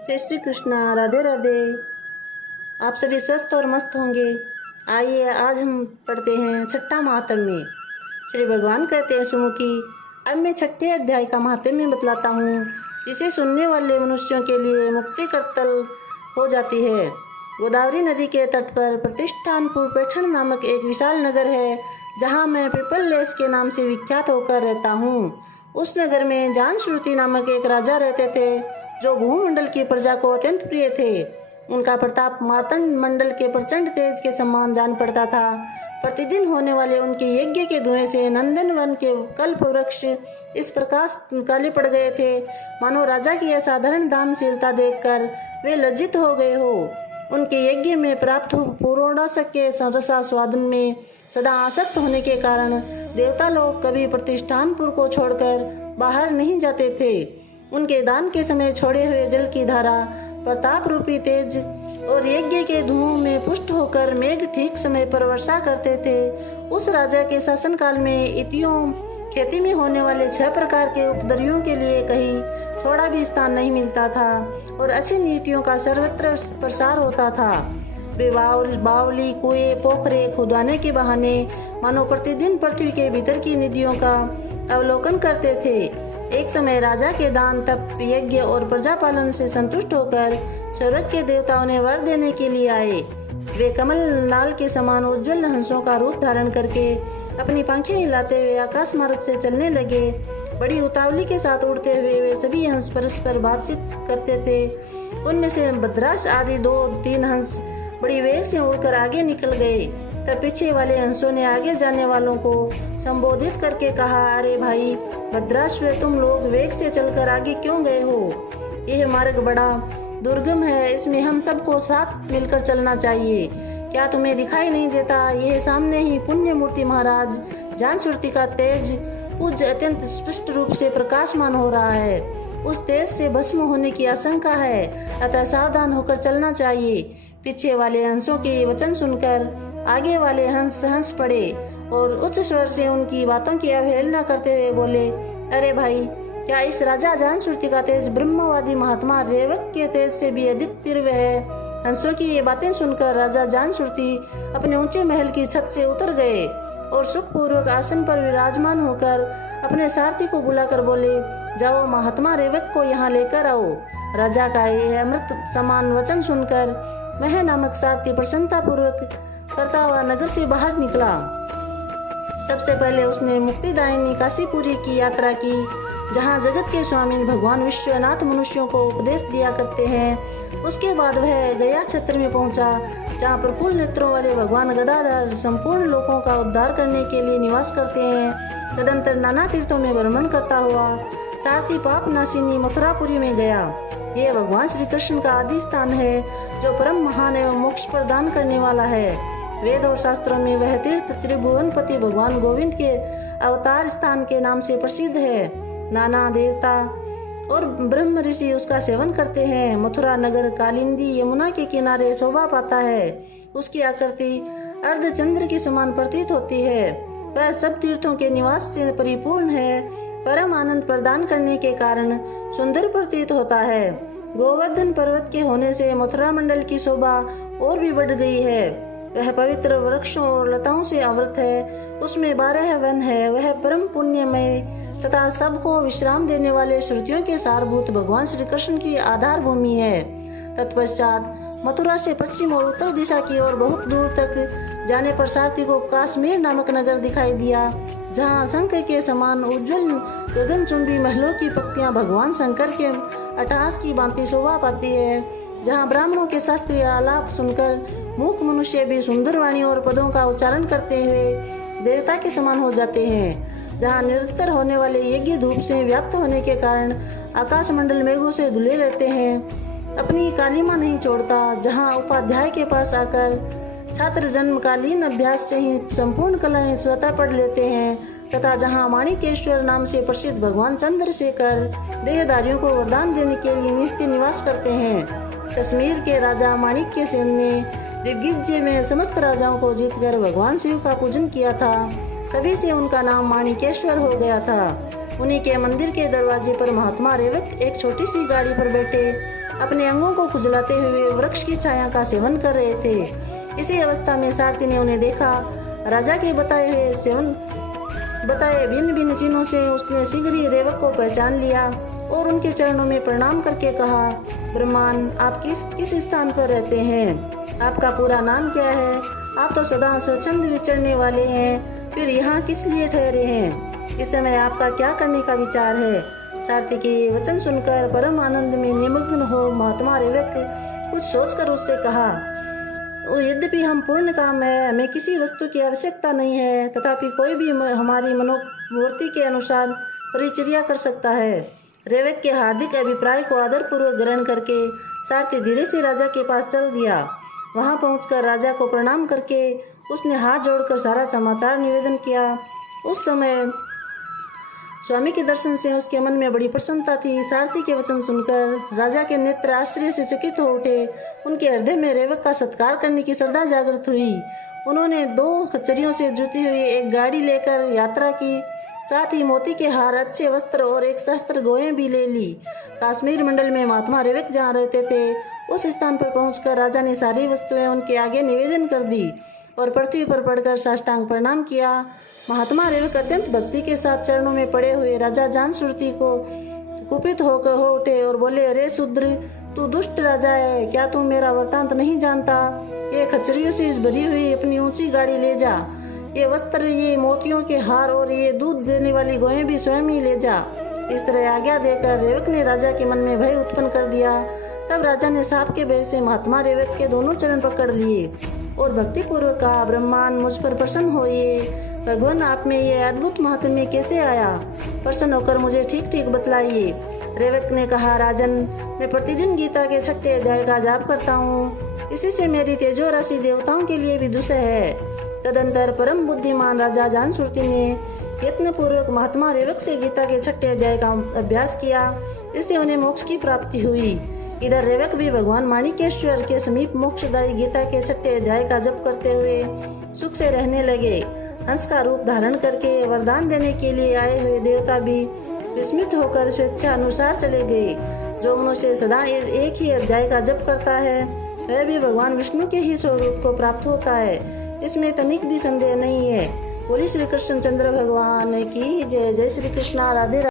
जय श्री कृष्णा। राधे राधे। आप सभी स्वस्थ और मस्त होंगे। आइए आज हम पढ़ते हैं छठा महात्म्य। श्री भगवान कहते हैं सुमुखी, अब मैं छठे अध्याय का महात्म्य बतलाता हूँ, जिसे सुनने वाले मनुष्यों के लिए मुक्ति करतल हो जाती है। गोदावरी नदी के तट पर प्रतिष्ठानपुर पैठण नामक एक विशाल नगर है, जहाँ मैं पीपल लेस के नाम से विख्यात होकर रहता हूँ। उस नगर में जानश्रुति नामक एक राजा रहते थे, जो भूमंडल की प्रजा को अत्यंत प्रिय थे। उनका प्रताप मार्तंड मंडल के प्रचंड तेज के समान जान पड़ता था। प्रतिदिन होने वाले उनके यज्ञ के धुएं से नंदन वन के कल्प वृक्ष इस प्रकाश काले पड़ गए थे, मानो राजा की असाधारण दानशीलता देखकर वे लज्जित हो गए हो। उनके यज्ञ में प्राप्त पूर्णोदक के रसा स्वादन में सदा आसक्त होने के कारण देवता लोग कभी प्रतिष्ठानपुर को छोड़कर बाहर नहीं जाते थे। उनके दान के समय छोड़े हुए जल की धारा, प्रताप रूपी तेज और यज्ञ के धुओं में पुष्ट होकर मेघ ठीक समय पर वर्षा करते थे। उस राजा के शासनकाल में इतियों खेती में होने वाले 6 प्रकार के उपद्रवियों के लिए कहीं थोड़ा भी स्थान नहीं मिलता था और अच्छी नीतियों का सर्वत्र प्रसार होता था। वे बावली, कुएं, पोखरे खुदवाने के बहाने मानो प्रतिदिन पृथ्वी के भीतर की निधियों का अवलोकन करते थे। एक समय राजा के दान, तप, यज्ञ और प्रजापालन से संतुष्ट होकर स्वर्ग के देवता उन्हें वर देने के लिए आए। वे कमल नाल के समान उज्जवल हंसों का रूप धारण करके अपनी पंखें हिलाते हुए आकाश मार्ग से चलने लगे। बड़ी उतावली के साथ उड़ते हुए वे सभी हंस परस्पर बातचीत करते थे। उनमें से भद्राश आदि 2-3 हंस बड़ी वेग से उड़कर आगे निकल गए। तब पीछे वाले हंसों ने आगे जाने वालों को संबोधित करके कहा, अरे भाई भद्राश्व, तुम लोग वेग से चलकर आगे क्यों गए हो? यह मार्ग बड़ा दुर्गम है, इसमें हम सबको साथ मिलकर चलना चाहिए। क्या तुम्हें दिखाई नहीं देता? यह सामने ही पुण्य मूर्ति महाराज जानश्रुति का तेज पूज्य अत्यंत स्पष्ट रूप से प्रकाशमान हो रहा है। उस तेज से भस्म होने की आशंका है, अतः सावधान होकर चलना चाहिए। पीछे वाले हंसों के वचन सुनकर आगे वाले हंस हंस पड़े और उच्च स्वर से उनकी बातों की अवहेलना करते हुए बोले, अरे भाई, क्या इस राजा जानश्रुति का तेज ब्रह्मवादी महात्मा रेवक के तेज से भी अधिक तीव्र है? हंसों की ये बातें सुनकर राजा जानश्रुति अपने ऊंचे महल की छत से उतर गए और सुखपूर्वक आसन पर विराजमान होकर अपने सारथी को बुलाकर बोले, जाओ महात्मा रेवक को यहाँ लेकर आओ। राजा का यह अमृत समान वचन सुनकर मह नामक सारथी प्रसन्नता पूर्वक करता हुआ नगर से बाहर निकला। सबसे पहले उसने मुक्तिदायिनी काशीपुरी की यात्रा की, जहाँ जगत के स्वामी भगवान विश्वनाथ मनुष्यों को उपदेश दिया करते हैं। उसके बाद वह गया क्षेत्र में पहुंचा, जहाँ प्रफुल्ल नेत्रों वाले भगवान गदाधर संपूर्ण लोगों का उद्धार करने के लिए निवास करते हैं। तदंतर नाना तीर्थों में भ्रमण करता हुआ सारथी पाप नाशिनी मथुरापुरी में गया। यह भगवान श्री कृष्ण का आदि स्थान है, जो परम महान एवं मोक्ष प्रदान करने वाला है। वेद और शास्त्रों में वह तीर्थ त्रिभुवनपति भगवान गोविंद के अवतार स्थान के नाम से प्रसिद्ध है। नाना देवता और ब्रह्म ऋषि उसका सेवन करते हैं। मथुरा नगर कालिंदी यमुना के किनारे शोभा पाता है। उसकी आकृति अर्धचंद्र के समान प्रतीत होती है। वह सब तीर्थों के निवास से परिपूर्ण है। परम आनंद प्रदान करने के कारण सुंदर प्रतीत होता है। गोवर्धन पर्वत के होने से मथुरा मंडल की शोभा और भी बढ़ गई है। वह पवित्र वृक्षों और लताओं से आवृत है। उसमें 12 वन है। वह परम पुण्यमय तथा सबको विश्राम देने वाले श्रुतियों के सारभूत भगवान श्री कृष्ण की आधार भूमि है। तत्पश्चात मथुरा से पश्चिम और उत्तर दिशा की ओर बहुत दूर तक जाने पर सारथी को काश्मीर नामक नगर दिखाई दिया, जहाँ शंख के समान उज्जवल गगनचुंबी महलों की पक्तियां भगवान शंकर के अट्टहास की भांति शोभा पाती है। जहाँ ब्राह्मणों के शास्त्रीय आलाप सुनकर मूक मनुष्य भी सुंदर वाणी और पदों का उच्चारण करते हुए देवता के समान हो जाते हैं। जहाँ निरंतर होने वाले यज्ञ धूप से व्याप्त होने के कारण आकाश मंडल मेघों से धुले रहते हैं, अपनी कालिमा नहीं छोड़ता। जहाँ उपाध्याय के पास आकर छात्र जन्मकालीन अभ्यास से ही संपूर्ण कलाएं स्वतः पढ़ लेते हैं, तथा जहाँ माणिकेश्वर नाम से प्रसिद्ध भगवान चंद्रशेखर देहधारियों को वरदान देने के लिए नित्य निवास करते हैं। कश्मीर के राजा माणिक्य सेन ने दिग्विजय में समस्त राजाओं को जीतकर भगवान शिव का पूजन किया था। तभी से उनका नाम माणिकेश्वर हो गया था। उन्हीं के मंदिर के दरवाजे पर महात्मा रेवक एक छोटी सी गाड़ी पर बैठे अपने अंगों को खुजलाते हुए वृक्ष की छाया का सेवन कर रहे थे। इसी अवस्था में सारथी ने उन्हें देखा। राजा के बताए भिन्न भिन्न चिन्हों से उसने शीघ्र ही रेवक को पहचान लिया और उनके चरणों में प्रणाम करके कहा, ब्रह्मान, आप किस स्थान पर रहते हैं? आपका पूरा नाम क्या है? आप तो सदा स्वच्छंद विचरने वाले हैं, फिर यहाँ किस लिए ठहरे हैं? इस समय आपका क्या करने का विचार है? सारथी के वचन सुनकर परम आनंद में निमग्न हो महात्मा रेवक कुछ सोचकर उससे कहा, यद्यपि हम पूर्ण काम है, हमें किसी वस्तु की आवश्यकता नहीं है, तथापि कोई भी हमारी मनोमूर्ति के अनुसार परिचर्या कर सकता है। रेवक के हार्दिक अभिप्राय को आदरपूर्वक ग्रहण करके सारथी धीरे से राजा के पास चल दिया। वहां पहुंचकर राजा को प्रणाम करके उसने हाथ जोड़कर सारा समाचार निवेदन किया। उस समय स्वामी के दर्शन से उसके मन में बड़ी प्रसन्नता थी। सारथी के वचन सुनकर राजा के नेत्र आश्चर्य से चकित हो उठे। उनके हृदय में रेवक का सत्कार करने की श्रद्धा जागृत हुई। उन्होंने 2 खच्चरियों से जुटी हुई एक गाड़ी लेकर यात्रा की, साथ ही मोती के हार, अच्छे वस्त्र और एक शस्त्र गोएं भी ले ली। कश्मीर मंडल में महात्मा रेवक जहाँ रहते थे उस स्थान पर पहुंचकर राजा ने सारी वस्तुएं उनके आगे निवेदन कर दी और पृथ्वी पर पड़कर साष्टांग प्रणाम किया। महात्मा रेवक अत्यंत भक्ति के साथ चरणों में पड़े हुए राजा जानश्रुति को कुपित होकर हो उठे और बोले, अरे शूद्र, तू दुष्ट राजा है, क्या तू मेरा वृतांत नहीं जानता? ये खच्चरियों से भरी हुई अपनी ऊंची गाड़ी ले जा, ये वस्त्र, ये मोतियों के हार और ये दूध देने वाली गोएं भी स्वयं ही ले जा। इस तरह आज्ञा देकर रेवक ने राजा के मन में भय उत्पन्न कर दिया। तब राजा ने सांप के भय से महात्मा रेवक के दोनों चरण पकड़ लिए और भक्तिपूर्वक कहा, ब्रह्मान, मुझ पर प्रसन्न होइए। भगवान, आप में ये अद्भुत महात्म्य कैसे आया? प्रसन्न होकर मुझे ठीक ठीक बतलाइए। रेवक ने कहा, राजन, मैं प्रतिदिन गीता के 6ठे अध्याय का जाप करता हूँ। इसी से मेरी तेजो राशि देवताओं के लिए भी दुसह है। तदंतर परम बुद्धिमान राजा जानश्रुति ने यत्न पूर्वक महात्मा रेवक से गीता के 6ठे अध्याय का अभ्यास किया। इससे उन्हें मोक्ष की प्राप्ति हुई। इधर रेवक भी भगवान माणिकेश्वर के समीप मोक्षदायी गीता के 6ठे अध्याय का जप करते हुए सुख से रहने लगे। हंस का रूप धारण करके वरदान देने के लिए आए हुए देवता भी विस्मित होकर स्वेच्छा अनुसार चले गए। जो मनुष्य सदा एक ही अध्याय का जप करता है वह भी भगवान विष्णु के ही स्वरूप को प्राप्त होता है, इसमें तनिक भी संदेह नहीं है। बोली श्री कृष्ण चंद्र भगवान की जय। जय श्री कृष्ण। राधे।